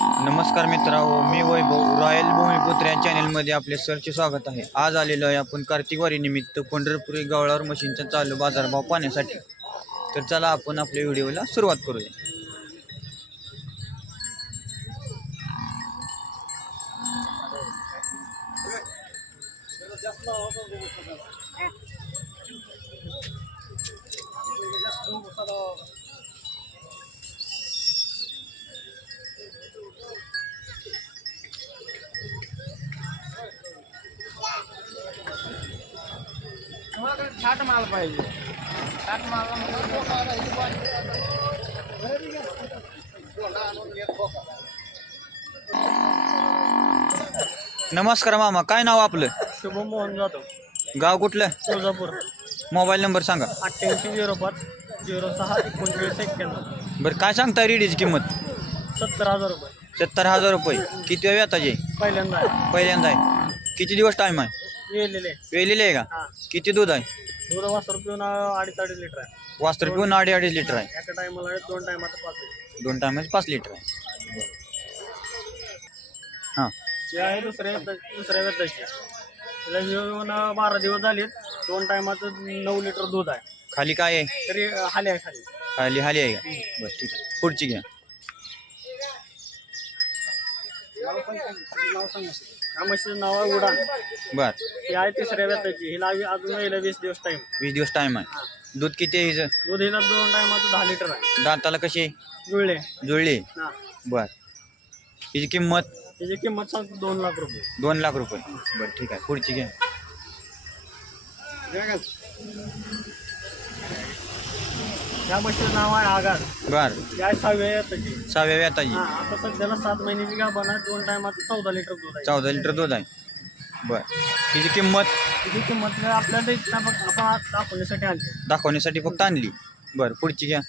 नमस्कार मित्रांनो मी वैभव रॉयल भूमिपुत्र या चॅनलमध्ये आपले सरचे स्वागत आहे. आज आलेलो आहे आपण कार्तिकवारीनिमित्त पंढरपुरी गवळावर मशीनचा चालू बाजारभाव पाहण्यासाठी. तर चला आपण आपल्या व्हिडिओला सुरुवात करूया. छाट माल पाहिजे. छाट माल नमस्कार मामा काय नाव आपलं? शुभम मोहन जाधव. गाव कुठलं? तुळजापूर. मोबाईल नंबर सांगा. अठ्ठ्याऐंशी झिरो पाच झिरो सहा एकोणचाळीस एक्क्याण्णव बरं काय सांगता रेडीची किंमत? सत्तर हजार रुपये. सत्तर हजार रुपये. किती वेळ येताचे? पहिल्यांदा आहे. पहिल्यांदा आहे. किती दिवस टाईम आहे? वेलेले आहे का? किती दूध आहे? दूध वासर पिऊन अडीच अडीच लिटर आहे. वास्तर पिऊन अडीच अडीच लिटर आहे. एका टायमाला दोन टायमाचं पाच आहे दोन टायमाचे पाच लिटर आहे. हां. ते आहे दुसऱ्या दुसऱ्या व्यताची तिला बारा दिवस झाले दोन टायमाचं नऊ लिटर दूध आहे. खाली काय आहे? तरी हाली आहे खाली. खाली खाली आहे का? बरं ठीक आहे. पुढची घ्या. नाव सांग. त्या म्हशीचं नाव आहे उडान बर. ही आहे तिसऱ्या व्यताची हिला आवी- अजून येईल वीस दिवस टाईम वीस दिवस टाईम आहे. दूध किती आहे हिचं? दूध हिला दोन टायमाचं दहा लिटर आहे. दाताला कशी? आहे? जुळले. जुळली? हा. बर. हिची किंमत? त्याची किंमत सांगतो दोन लाख रुपये. दोन लाख रुपये. बरं ठीक आहे. पुढची घ्या त्या म्हशीचं नाव आहे आगार. बर. सहाव्या व्यताची सहाव्या व्याताची हा आता सध्याला सात महिन्याची गाभण आहे दोन टायमाचं चौदा लिटर दूध आहे. चौदा लिटर दूध आहे. बर. हिची किंमत? त्याची किंमत आपल्याला इच्छा फक्त आपण आज दाखवण्यासाठी आणली. दाखवण्यासाठी फक्त आणली. बरं पुढची घ्या.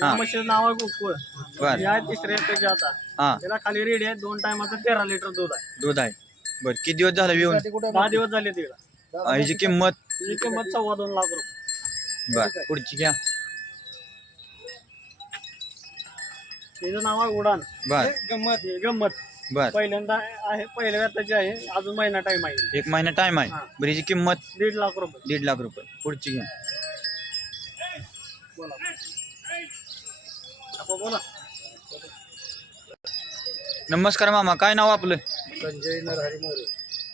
या हा. म्हशीचं नाव आहे गोकुळ. बर. आहे तिसऱ्या आता. हां. त्याला खाली रेडी आहे दोन टायमाचं तेरा लिटर दूध आहे. दूध आहे. बरं किती दिवस झालं येऊन? दहा दिवस झाले तिला हिची किंमत? किंमत सव्वा दोन लाख रुपये. बर पुढची घ्या. तिचं नाव आहे उडान. बर. गंमत. गंमत. बर. पहिल्यांदा आहे पहिल्या व्यताची आहे अजून महिना टाइम आहे. एक महिना टाईम आहे. हां. बरं हिची किंमत? दीड लाख रुपये. दीड लाख रुपये. पुढची घ्या. बोला. आपण बोला. नमस्कार मामा काय नाव आपलं? संजय नरहरी मोरे.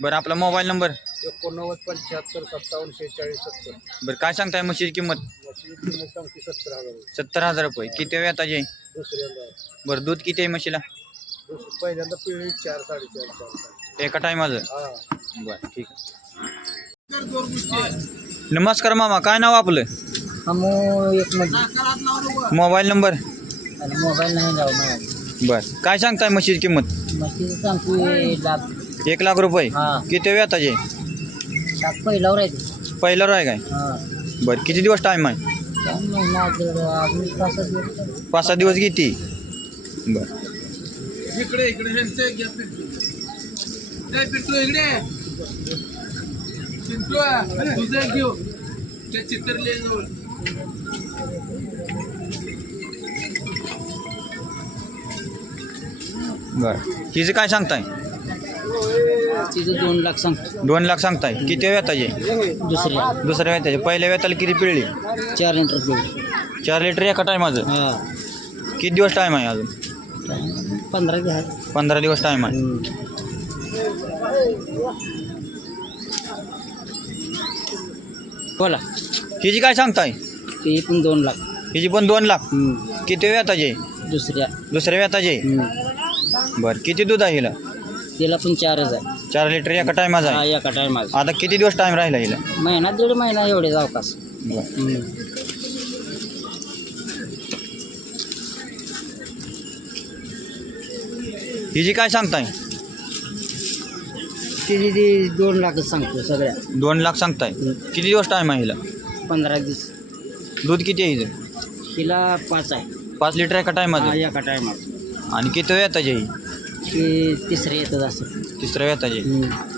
बरं आपला मोबाईल नंबर? एकोणनव्वद पंच्याहत्तर सत्तावन्न शेहेचाळीस सत्तर. बरं काय सांगताय म्हशीची किंमत? मशीन किंमत सांगते सत्तर हजार सत्तर हजार रुपये. किती वेताची आहे दुसऱ्यांदा बरं दूध किती आहे म्हशीला? दुस पहिल्यांदा पिळी चार साडेचार चार एका टायमाचं? हा. बरं ठीक. आहे नमस्कार मामा काय नाव आपलं? मग एक मिनिट. Mobile number? मोबाईल नाही जाऊ नाही. बरं. काय सांगताय म्हशीची किंमत? मशीन सांगते लाभ एक लाख रुपये? हा. किती आहे टाक ते आहे काय? हा. बरं किती दिवस टाईम आहे? काय महिना दीड अजून तासात दिवस पाच सहा दिवस बरं. इकडे बरं. हिचं काय सांगताय? तिचं दोन लाख सांगतो दोन लाख सांगताय. किती वेताची आहे दुसऱ्या दुसऱ्या वेताची पहिल्या वेताला किती पिळली? चार लिटर पिऊ चार लिटर एका टायमाचं हा. किती दिवस टाईम आहे अजून? पंधरा घ्या पंधरा दिवस टाईम आहे. बोला. हिची काय सांगताय? ते पण दोन लाख. हिची पण दोन लाख. किती वेताची आहे दुसऱ्या. दुसऱ्या वेताची आहे बरं किती दूध आहे हिला? तिला पण चारच आहे. चार लिटर एका टायमाचा हा आहे एका टायमाला आता किती दिवस टाईम राहिला हिला? महिना दीड महिना एवढे अवकाश. बरं. हिची काय सांगताय? तिची ती दोन लाखच सांगतो सगळ्या. दोन लाख सांगताय. किती दिवस टाईम आहे हिला? पंधरा दिवस. दूध किती आहे हिचं? तिला पाच आहे. पाच लिटर एका टायमाचं? एका टायमाला आणि किती आहे ही? ती तिसरे येतच असं तिसऱ्या वेताची आहे.